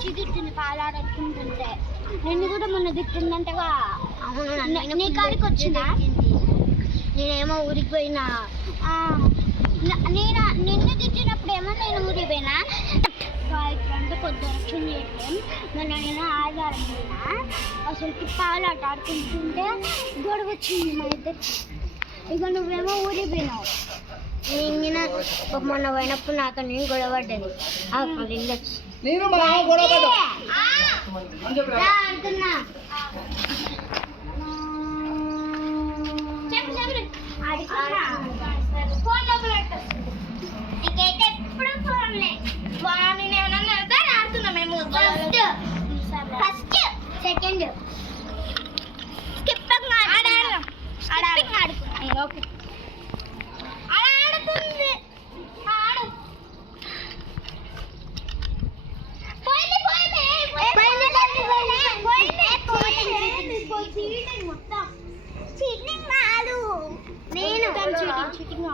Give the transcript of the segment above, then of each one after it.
చిగురుతుంది పాలాడుకుంటుంటే. నిన్ను కూడా మొన్న తిట్టిందంటగా. అవును, నీ కాడికి వచ్చిందా? నేనేమో ఊరికి పోయినా. నేను నిన్ను తిట్టినప్పుడేమో నేను ఊరికి పోయినా. గాయత్రి అంటే కొద్ది రక్షణ చేయట్లేదు. మొన్న నేను ఆధారం పోయినా. అసలు పాలాట ఆడుకుంటుంటే గొడవ వచ్చింది మా ఇద్దరికి. ఇక నువ్వేమో ఊరికి పోయినావు. నేను మొన్న పోయినప్పుడు నాతో నేను గొడవ పడ్డది. ఆడుతున్నా. నీకైతే ఎప్పుడు ఫోన్లే. నేనేమన్నా ఆడుతున్నా. మేము ఫస్ట్ సెకండ్ స్కిప్పింగ్ ఆడుకున్నాం. ఓకే ఆడుతుంది. ఆడు మొత్తం చీటింగ్ కాదు. నేను చీటింగ్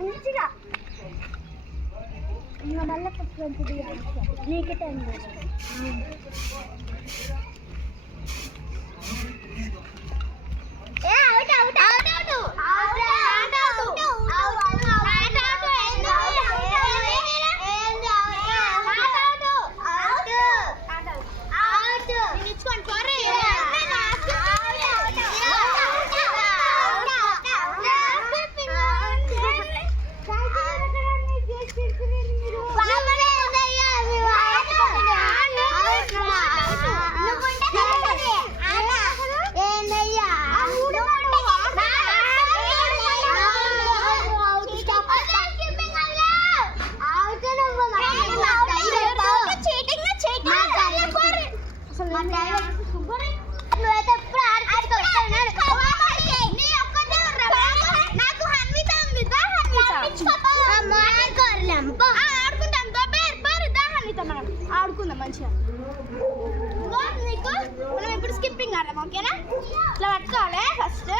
మంచిగా ఇంకా మళ్ళీ నీకే టైం ఆడుకుందాం మంచిగా. నీకు మనం ఇప్పుడు స్కిప్పింగ్ ఆడదాం. ఓకేనా? ఇట్లా పట్టుకోవాలి ఫస్ట్.